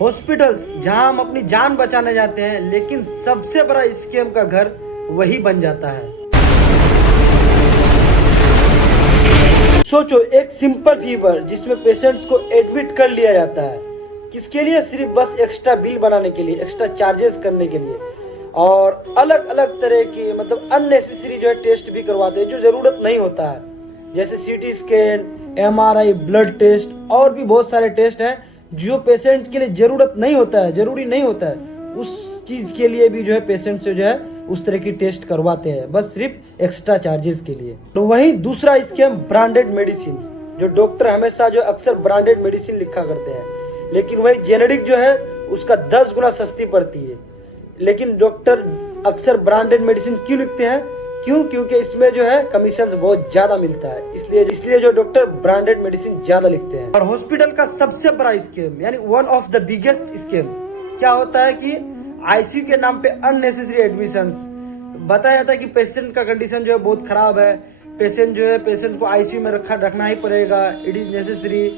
Hospitals जहां हम अपनी जान बचाने जाते हैं, लेकिन सबसे बड़ा स्कैम का घर वही बन जाता है। सोचो, एक सिंपल फीवर जिसमें पेशेंट्स को एडमिट कर लिया जाता है, किसके लिए? सिर्फ बस एक्स्ट्रा बिल बनाने के लिए, एक्स्ट्रा चार्जेस करने के लिए, और अलग अलग तरह की मतलब अननेसेसरी जो है टेस्ट भी करवाते हैं जो जरूरत नहीं होता है, जैसे CT scan, MRI, blood test और भी बहुत सारे टेस्ट हैं जो पेशेंट्स के लिए जरूरत नहीं होता है, जरूरी नहीं होता है। उस चीज के लिए भी जो है पेशेंट से जो है उस तरह की टेस्ट करवाते हैं, बस सिर्फ एक्स्ट्रा चार्जेस के लिए। तो वहीं दूसरा स्कैम ब्रांडेड मेडिसिन, जो डॉक्टर हमेशा जो अक्सर ब्रांडेड मेडिसिन लिखा करते हैं, लेकिन वही जेनेरिक जो है उसका 10 गुना सस्ती पड़ती है। लेकिन डॉक्टर अक्सर ब्रांडेड मेडिसिन क्यों लिखते हैं? क्योंकि इसमें जो है कमीशन बहुत ज्यादा मिलता है, इसलिए जो डॉक्टर ब्रांडेड मेडिसिन ज्यादा लिखते हैं। और हॉस्पिटल का सबसे बड़ा स्कैम यानी one of the biggest scam क्या होता है कि आईसीयू के नाम पे अननेसेसरी एडमिशंस। बताया जाता है कि पेशेंट का कंडीशन जो है बहुत खराब है, पेशेंट को आईसीयू में रखना ही पड़ेगा, इट इज नेसेसरी,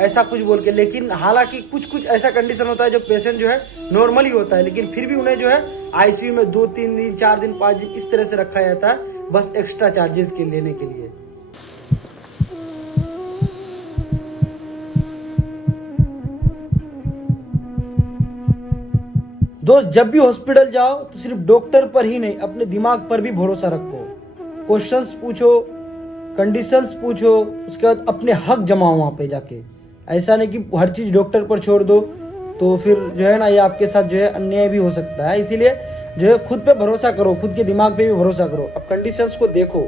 ऐसा कुछ बोल के। लेकिन हालांकि कुछ ऐसा कंडीशन होता है जो पेशेंट जो है नॉर्मली होता है, लेकिन फिर भी उन्हें जो है आईसीयू में 2-3 दिन, 4 दिन, 5 दिन इस तरह से रखा जाता है, बस एक्स्ट्रा चार्जेस के लेने के लिए। दोस्त, जब भी हॉस्पिटल जाओ तो सिर्फ डॉक्टर पर ही नहीं, अपने दिमाग पर भी भरोसा रखो। क्वेश्चंस पूछो, कंडीशंस पूछो, उसके बाद अपने हक जमाओ वहां पे जाके। ऐसा नहीं कि हर चीज डॉक्टर पर छोड़ दो, तो फिर जो है ना ये आपके साथ जो है अन्याय भी हो सकता है। इसीलिए जो है खुद पे भरोसा करो, खुद के दिमाग पे भी भरोसा करो। अब कंडीशंस को देखो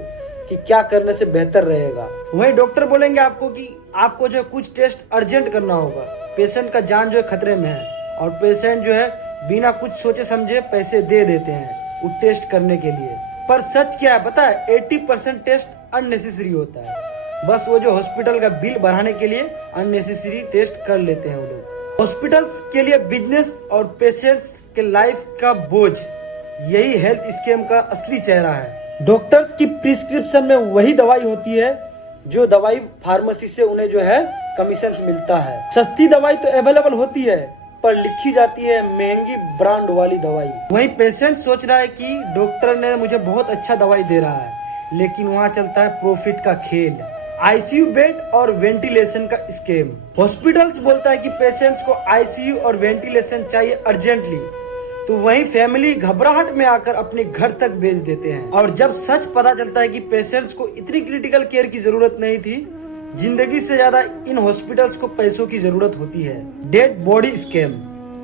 कि क्या करने से बेहतर रहेगा। वही डॉक्टर बोलेंगे आपको कि आपको जो है कुछ टेस्ट अर्जेंट करना होगा, पेशेंट का जान जो है खतरे में है, और पेशेंट जो है बिना कुछ सोचे समझे पैसे दे देते हैं वो टेस्ट करने के लिए। पर सच क्या है पता है? 80% टेस्ट अननेसेसरी होता है, बस वो जो हॉस्पिटल का बिल बढ़ाने के लिए अननेसेसरी टेस्ट कर लेते हैं वो लोग। हॉस्पिटल्स के लिए बिजनेस और पेशेंट्स के लाइफ का बोझ, यही हेल्थ स्कैम का असली चेहरा है। डॉक्टर्स की प्रिस्क्रिप्शन में वही दवाई होती है जो दवाई फार्मेसी से उन्हें जो है कमीशन मिलता है। सस्ती दवाई तो अवेलेबल होती है, पर लिखी जाती है महंगी ब्रांड वाली दवाई। वहीं पेशेंट सोच रहा है कि डॉक्टर ने मुझे बहुत अच्छा दवाई दे रहा है, लेकिन वहाँ चलता है प्रॉफिट का खेल, आईसीयू बेड और वेंटिलेशन का स्कैम। हॉस्पिटल्स बोलता है कि पेशेंट्स को आईसीयू और वेंटिलेशन चाहिए अर्जेंटली, तो वहीं फैमिली घबराहट में आकर अपने घर तक भेज देते हैं। और जब सच पता चलता है कि पेशेंट्स को इतनी क्रिटिकल केयर की जरूरत नहीं थी, जिंदगी से ज्यादा इन हॉस्पिटल्स को पैसों की जरूरत होती है। डेड बॉडी स्कैम,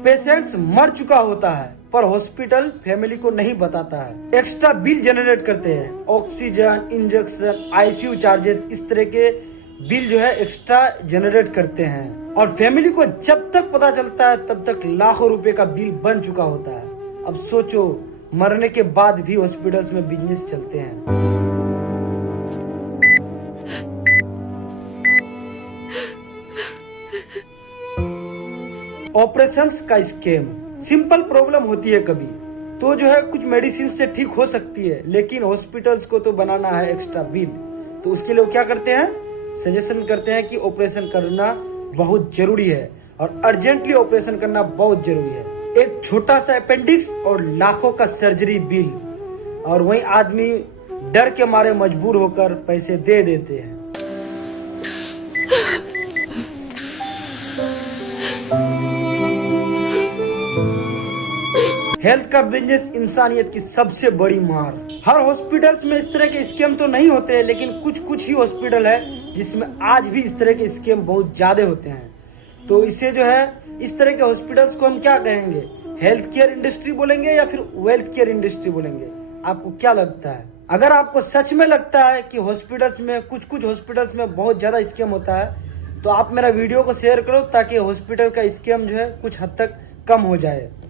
पेशेंट्स मर चुका होता है पर हॉस्पिटल फैमिली को नहीं बताता है, एक्स्ट्रा बिल जनरेट करते हैं, ऑक्सीजन, इंजेक्शन, आईसीयू चार्जेस, इस तरह के बिल जो है एक्स्ट्रा जनरेट करते हैं। और फैमिली को जब तक पता चलता है तब तक लाखों रुपए का बिल बन चुका होता है। अब सोचो, मरने के बाद भी हॉस्पिटल्स में बिजनेस चलते हैं। ऑपरेशंस का स्कैम, सिंपल प्रॉब्लम होती है कभी तो जो है कुछ मेडिसिन से ठीक हो सकती है, लेकिन हॉस्पिटल्स को तो बनाना है एक्स्ट्रा बिल, तो उसके लिए वो क्या करते हैं? सजेशन करते हैं कि ऑपरेशन करना बहुत जरूरी है और अर्जेंटली ऑपरेशन करना बहुत जरूरी है। एक छोटा सा अपेंडिक्स और लाखों का सर्जरी बिल, और वहीं आदमी डर के मारे मजबूर होकर पैसे दे देते हैं। हेल्थ का बिजनेस इंसानियत की सबसे बड़ी मार। हर हॉस्पिटल्स में इस तरह के स्कैम तो नहीं होते, लेकिन कुछ ही हॉस्पिटल है जिसमें आज भी इस तरह के स्कैम बहुत ज्यादा होते हैं। तो इसे जो है इस तरह के हॉस्पिटल्स को हम क्या कहेंगे? हेल्थ केयर इंडस्ट्री बोलेंगे या फिर वेल्थ केयर इंडस्ट्री बोलेंगे? आपको क्या लगता है? अगर आपको सच में लगता है कि हॉस्पिटल्स में कुछ हॉस्पिटल्स में बहुत ज्यादा स्कैम होता है, तो आप मेरा वीडियो को शेयर करो ताकि हॉस्पिटल का स्कैम जो है कुछ हद तक कम हो जाए।